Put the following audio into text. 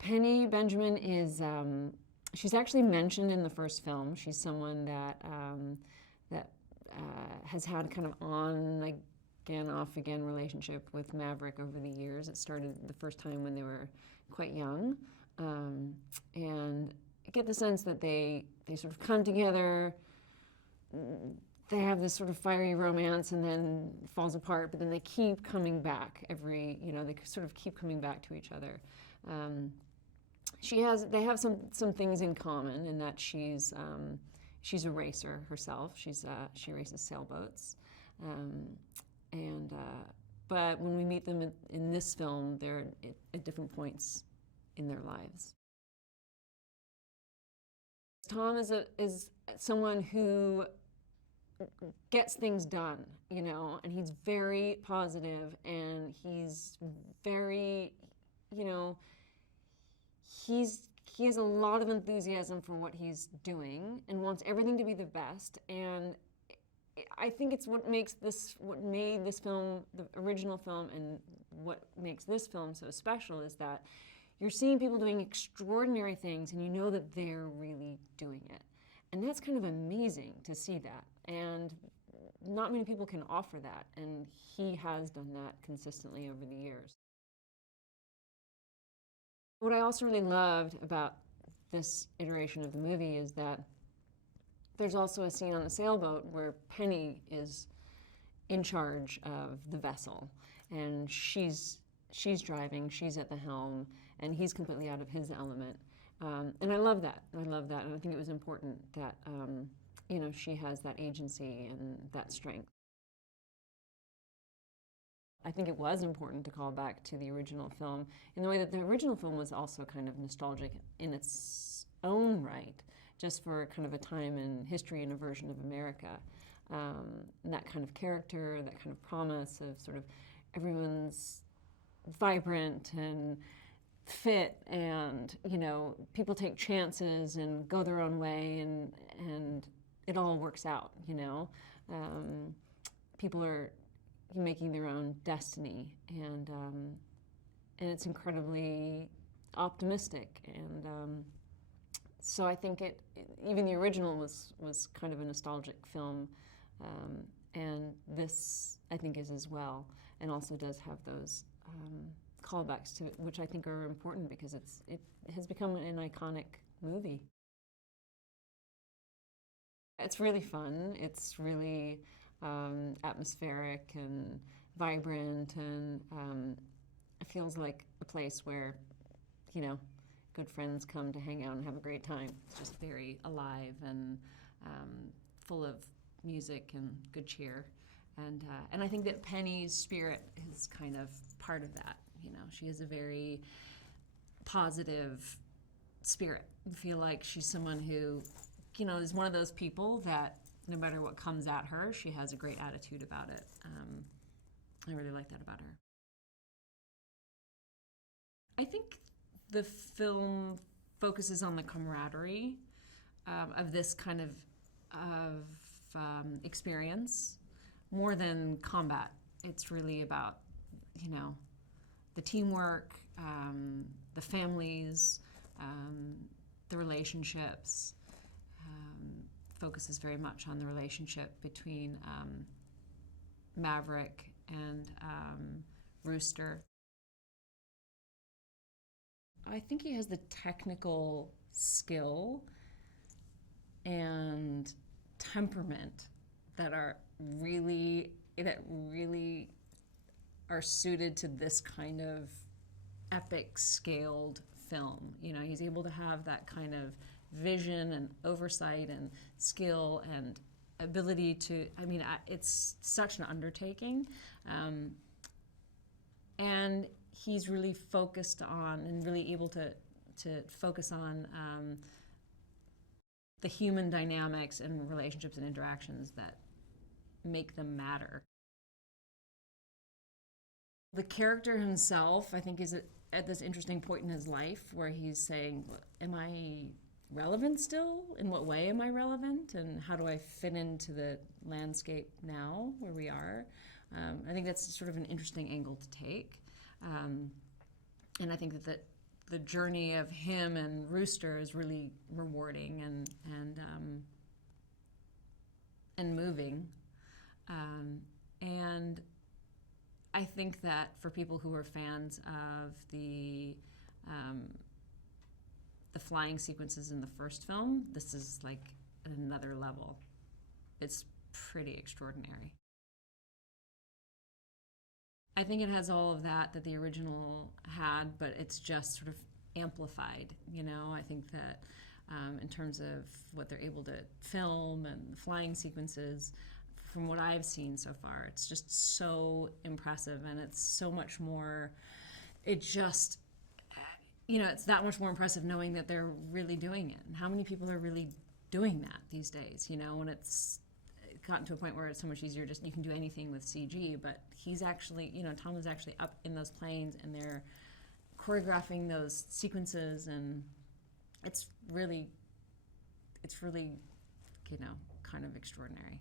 Penny Benjamin is, she's actually mentioned in the first film. She's someone that, has had kind of on again, off again relationship with Maverick over the years. It started the first time when they were quite young. And I get the sense that they sort of come together, they have this sort of fiery romance and then falls apart, but then they keep coming back they sort of keep coming back to each other. They have some things in common in that she's a racer herself. She races sailboats. But when we meet them in this film, they're at different points in their lives. Tom is someone who gets things done, and he's very positive, and he's very, he has a lot of enthusiasm for what he's doing and wants everything to be the best. And I think it's what made this film, the original film, and what makes this film so special is that you're seeing people doing extraordinary things and you know that they're really doing it. And that's kind of amazing to see that. And not many people can offer that, and he has done that consistently over the years. What I also really loved about this iteration of the movie is that there's also a scene on the sailboat where Penny is in charge of the vessel, and she's driving, she's at the helm, and he's completely out of his element. And I love that. And I think it was important that she has that agency and that strength. I think it was important to call back to the original film in the way that the original film was also kind of nostalgic in its own right, just for kind of a time in history and a version of America. And that kind of character, that kind of promise of sort of everyone's vibrant and fit, and people take chances and go their own way, and it all works out. People are making their own destiny, and it's incredibly optimistic. And so I think even the original was kind of a nostalgic film, and this I think is as well, and also does have those callbacks to it, which I think are important because it has become an iconic movie. It's really fun. It's really atmospheric and vibrant, and it feels like a place where, good friends come to hang out and have a great time. It's just very alive and full of music and good cheer. And I think that Penny's spirit is kind of part of that. She has a very positive spirit. I feel like she's someone who, is one of those people that no matter what comes at her, she has a great attitude about it. I really like that about her. I think the film focuses on the camaraderie of this kind of experience more than combat. It's really about, the teamwork, the families, the relationships. Focuses very much on the relationship between Maverick and Rooster. I think he has the technical skill and temperament that really are suited to this kind of epic scaled film. He's able to have that kind of vision and oversight and skill and ability to, it's such an undertaking. And he's really focused on and really able to focus on the human dynamics and relationships and interactions that make them matter. The character himself, I think, is at this interesting point in his life where he's saying, am I relevant still? In what way am I relevant? And how do I fit into the landscape now where we are? I think that's sort of an interesting angle to take. And I think that the journey of him and Rooster is really rewarding and moving. And I think that for people who are fans of the flying sequences in the first film, this is like another level. It's pretty extraordinary. I think it has all of that the original had, but it's just sort of amplified. I think that in terms of what they're able to film and the flying sequences, from what I've seen so far, it's just so impressive, and it's so much more. It just, it's that much more impressive knowing that they're really doing it, and how many people are really doing that these days. And it's gotten to a point where it's so much easier. Just you can do anything with CG, but he's actually, Tom is actually up in those planes, and they're choreographing those sequences, and it's really, kind of extraordinary.